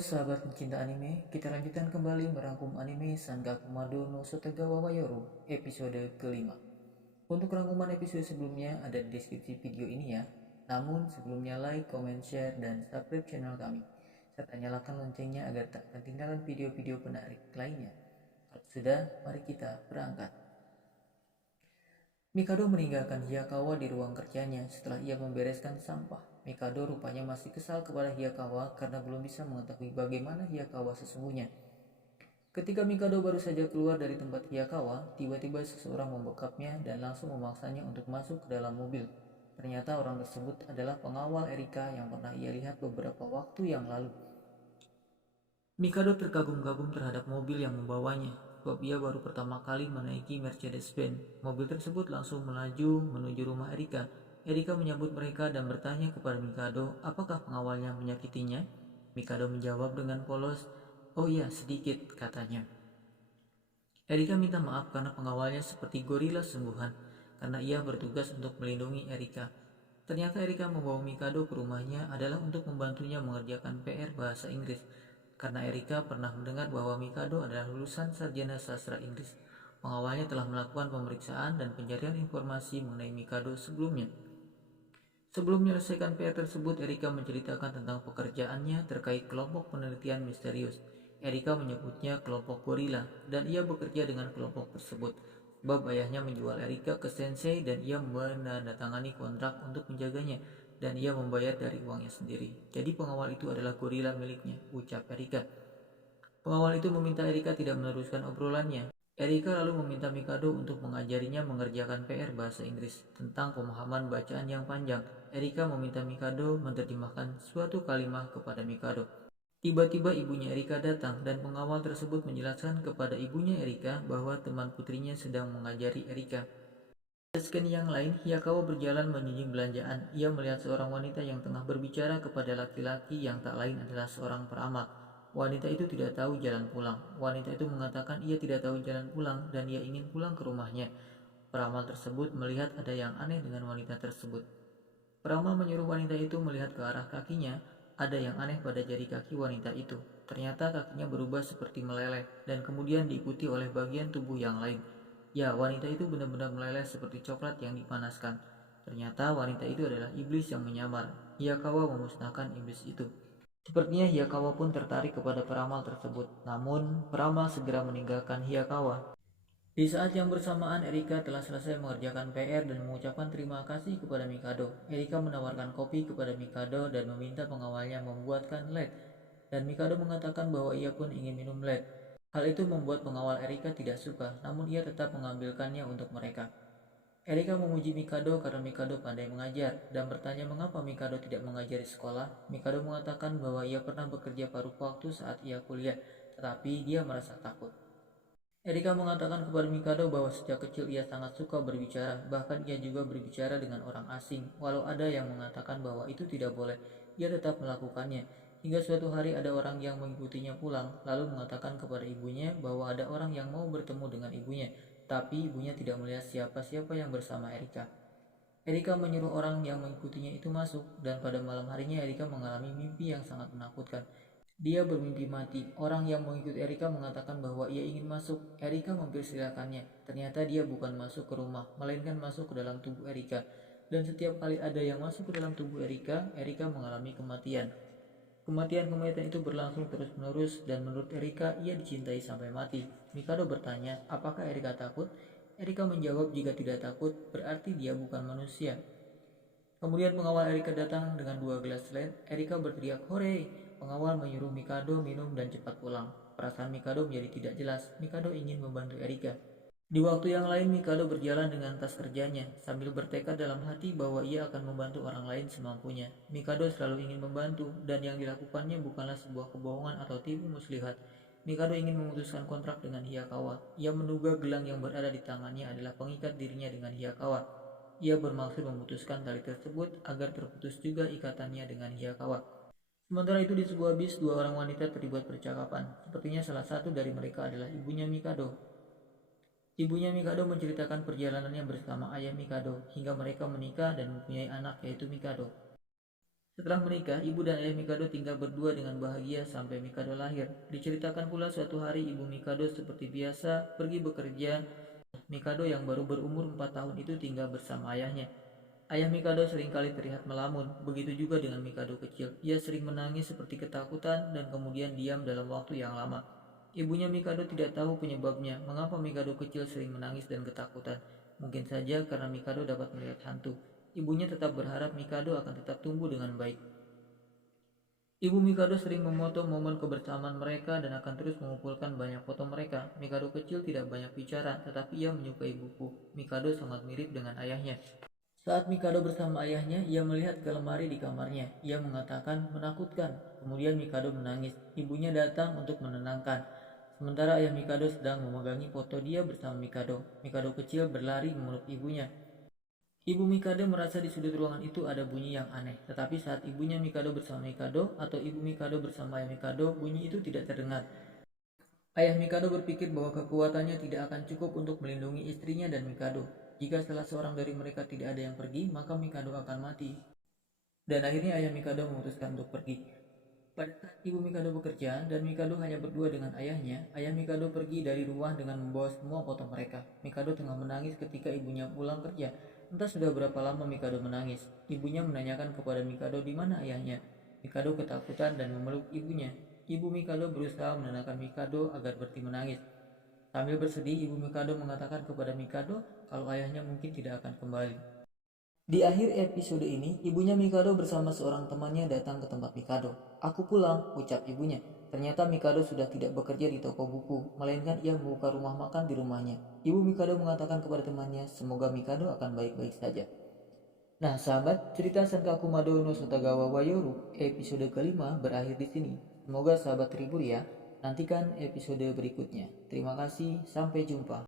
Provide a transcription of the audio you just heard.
sahabat pencinta anime, kita lanjutkan kembali merangkum anime Sangaku Mado no Sotogawa wa Yoru episode kelima. Untuk rangkuman episode sebelumnya ada di deskripsi video ini ya. Namun sebelumnya like, comment, share, dan subscribe channel kami. Serta nyalakan loncengnya agar tak ketinggalan video-video menarik lainnya. Kalau sudah, mari kita berangkat. Mikado meninggalkan Hiyakawa di ruang kerjanya setelah ia membereskan sampah. Mikado rupanya masih kesal kepada Hiyakawa karena belum bisa mengetahui bagaimana Hiyakawa sesungguhnya. Ketika Mikado baru saja keluar dari tempat Hiyakawa, tiba-tiba seseorang membekapnya dan langsung memaksanya untuk masuk ke dalam mobil. Ternyata orang tersebut adalah pengawal Erika yang pernah ia lihat beberapa waktu yang lalu. Mikado terkagum-kagum terhadap mobil yang membawanya, sebab ia baru pertama kali menaiki Mercedes-Benz. Mobil tersebut langsung melaju menuju rumah Erika. Erika menyambut mereka dan bertanya kepada Mikado, apakah pengawalnya menyakitinya? Mikado menjawab dengan polos, oh iya sedikit, katanya. Erika minta maaf karena pengawalnya seperti gorila sungguhan, karena ia bertugas untuk melindungi Erika. Ternyata Erika membawa Mikado ke rumahnya adalah untuk membantunya mengerjakan PR bahasa Inggris. Karena Erika pernah mendengar bahwa Mikado adalah lulusan sarjana sastra Inggris. Pengawalnya telah melakukan pemeriksaan dan pencarian informasi mengenai Mikado sebelumnya. Sebelum menyelesaikan PR tersebut, Erika menceritakan tentang pekerjaannya terkait kelompok penelitian misterius. Erika menyebutnya kelompok gorila, dan ia bekerja dengan kelompok tersebut. Sebab ayahnya menjual Erika ke Sensei dan ia menandatangani kontrak untuk menjaganya, dan ia membayar dari uangnya sendiri. Jadi pengawal itu adalah gorila miliknya, ucap Erika. Pengawal itu meminta Erika tidak meneruskan obrolannya. Erika lalu meminta Mikado untuk mengajarinya mengerjakan PR bahasa Inggris tentang pemahaman bacaan yang panjang. Erika meminta Mikado menerjemahkan suatu kalimat kepada Mikado. Tiba-tiba ibunya Erika datang dan pengawal tersebut menjelaskan kepada ibunya Erika bahwa teman putrinya sedang mengajari Erika. Pada scan yang lain, Hiyakawa berjalan menunjukkan belanjaan. Ia melihat seorang wanita yang tengah berbicara kepada laki-laki yang tak lain adalah seorang peramal. Wanita itu tidak tahu jalan pulang. Wanita itu mengatakan ia tidak tahu jalan pulang dan ia ingin pulang ke rumahnya. Peramal tersebut melihat ada yang aneh dengan wanita tersebut. Peramal menyuruh wanita itu melihat ke arah kakinya. Ada yang aneh pada jari kaki wanita itu. Ternyata kakinya berubah seperti meleleh dan kemudian diikuti oleh bagian tubuh yang lain. Ya, wanita itu benar-benar meleleh seperti coklat yang dipanaskan. Ternyata wanita itu adalah iblis yang menyamar. Hiyakawa memusnahkan iblis itu. Sepertinya Hiyakawa pun tertarik kepada peramal tersebut. Namun, peramal segera meninggalkan Hiyakawa. Di saat yang bersamaan, Erika telah selesai mengerjakan PR dan mengucapkan terima kasih kepada Mikado. Erika menawarkan kopi kepada Mikado dan meminta pengawalnya membuatkan LED. Dan Mikado mengatakan bahwa ia pun ingin minum LED. Hal itu membuat pengawal Erika tidak suka, namun ia tetap mengambilkannya untuk mereka. Erika memuji Mikado karena Mikado pandai mengajar dan bertanya mengapa Mikado tidak mengajari sekolah. Mikado mengatakan bahwa ia pernah bekerja paruh waktu saat ia kuliah, tetapi dia merasa takut. Erika mengatakan kepada Mikado bahwa sejak kecil ia sangat suka berbicara, bahkan ia juga berbicara dengan orang asing. Walau ada yang mengatakan bahwa itu tidak boleh, ia tetap melakukannya. Hingga suatu hari ada orang yang mengikutinya pulang, lalu mengatakan kepada ibunya bahwa ada orang yang mau bertemu dengan ibunya, tapi ibunya tidak melihat siapa-siapa yang bersama Erika. Erika menyuruh orang yang mengikutinya itu masuk, dan pada malam harinya Erika mengalami mimpi yang sangat menakutkan. Dia bermimpi mati. Orang yang mengikuti Erika mengatakan bahwa ia ingin masuk. Erika mempersilahkannya. Ternyata dia bukan masuk ke rumah, melainkan masuk ke dalam tubuh Erika. Dan setiap kali ada yang masuk ke dalam tubuh Erika, Erika mengalami kematian. Kematian-kematian itu berlangsung terus-menerus dan menurut Erika ia dicintai sampai mati. Mikado bertanya, apakah Erika takut? Erika menjawab jika tidak takut berarti dia bukan manusia. Kemudian pengawal Erika datang dengan 2 gelas LED. Erika berteriak, hore! Pengawal menyuruh Mikado minum dan cepat pulang. Perasaan Mikado menjadi tidak jelas. Mikado ingin membantu Erika. Di waktu yang lain, Mikado berjalan dengan tas kerjanya, sambil bertekad dalam hati bahwa ia akan membantu orang lain semampunya. Mikado selalu ingin membantu, dan yang dilakukannya bukanlah sebuah kebohongan atau tipu muslihat. Mikado ingin memutuskan kontrak dengan Hiyakawa. Ia menduga gelang yang berada di tangannya adalah pengikat dirinya dengan Hiyakawa. Ia bermaksud memutuskan tali tersebut agar terputus juga ikatannya dengan Hiyakawa. Sementara itu di sebuah bis, 2 orang wanita terlibat percakapan. Sepertinya salah satu dari mereka adalah ibunya Mikado. Ibunya Mikado menceritakan perjalanannya bersama ayah Mikado hingga mereka menikah dan mempunyai anak yaitu Mikado. Setelah menikah, ibu dan ayah Mikado tinggal berdua dengan bahagia sampai Mikado lahir. Diceritakan pula suatu hari ibu Mikado seperti biasa pergi bekerja. Mikado yang baru berumur 4 tahun itu tinggal bersama ayahnya. Ayah Mikado seringkali terlihat melamun, begitu juga dengan Mikado kecil. Ia sering menangis seperti ketakutan dan kemudian diam dalam waktu yang lama. Ibunya Mikado tidak tahu penyebabnya, mengapa Mikado kecil sering menangis dan ketakutan. Mungkin saja karena Mikado dapat melihat hantu. Ibunya tetap berharap Mikado akan tetap tumbuh dengan baik. Ibu Mikado sering memoto momen kebersamaan mereka dan akan terus mengumpulkan banyak foto mereka. Mikado kecil tidak banyak bicara, tetapi ia menyukai buku. Mikado sangat mirip dengan ayahnya. Saat Mikado bersama ayahnya, ia melihat ke lemari di kamarnya. Ia mengatakan menakutkan. Kemudian Mikado menangis. Ibunya datang untuk menenangkan. Sementara ayah Mikado sedang memegangi foto dia bersama Mikado. Mikado kecil berlari memeluk ibunya. Ibu Mikado merasa di sudut ruangan itu ada bunyi yang aneh. Tetapi saat ibunya Mikado bersama Mikado atau ibu Mikado bersama ayah Mikado, bunyi itu tidak terdengar. Ayah Mikado berpikir bahwa kekuatannya tidak akan cukup untuk melindungi istrinya dan Mikado. Jika salah seorang dari mereka tidak ada yang pergi, maka Mikado akan mati. Dan akhirnya ayah Mikado memutuskan untuk pergi. Pada saat ibu Mikado bekerja dan Mikado hanya berdua dengan ayahnya, ayah Mikado pergi dari rumah dengan membawa semua foto mereka. Mikado tengah menangis ketika ibunya pulang kerja. Entah sudah berapa lama Mikado menangis. Ibunya menanyakan kepada Mikado di mana ayahnya. Mikado ketakutan dan memeluk ibunya. Ibu Mikado berusaha menenangkan Mikado agar berhenti menangis. Sambil bersedih, ibu Mikado mengatakan kepada Mikado kalau ayahnya mungkin tidak akan kembali. Di akhir episode ini, ibunya Mikado bersama seorang temannya datang ke tempat Mikado. "Aku pulang," ucap ibunya. Ternyata Mikado sudah tidak bekerja di toko buku, melainkan ia membuka rumah makan di rumahnya. Ibu Mikado mengatakan kepada temannya, semoga Mikado akan baik-baik saja. Nah, sahabat, cerita Sankaku Mado no Sotagawa Wayoru episode kelima berakhir di sini. Semoga sahabat terhibur ya. Nantikan episode berikutnya. Terima kasih, sampai jumpa.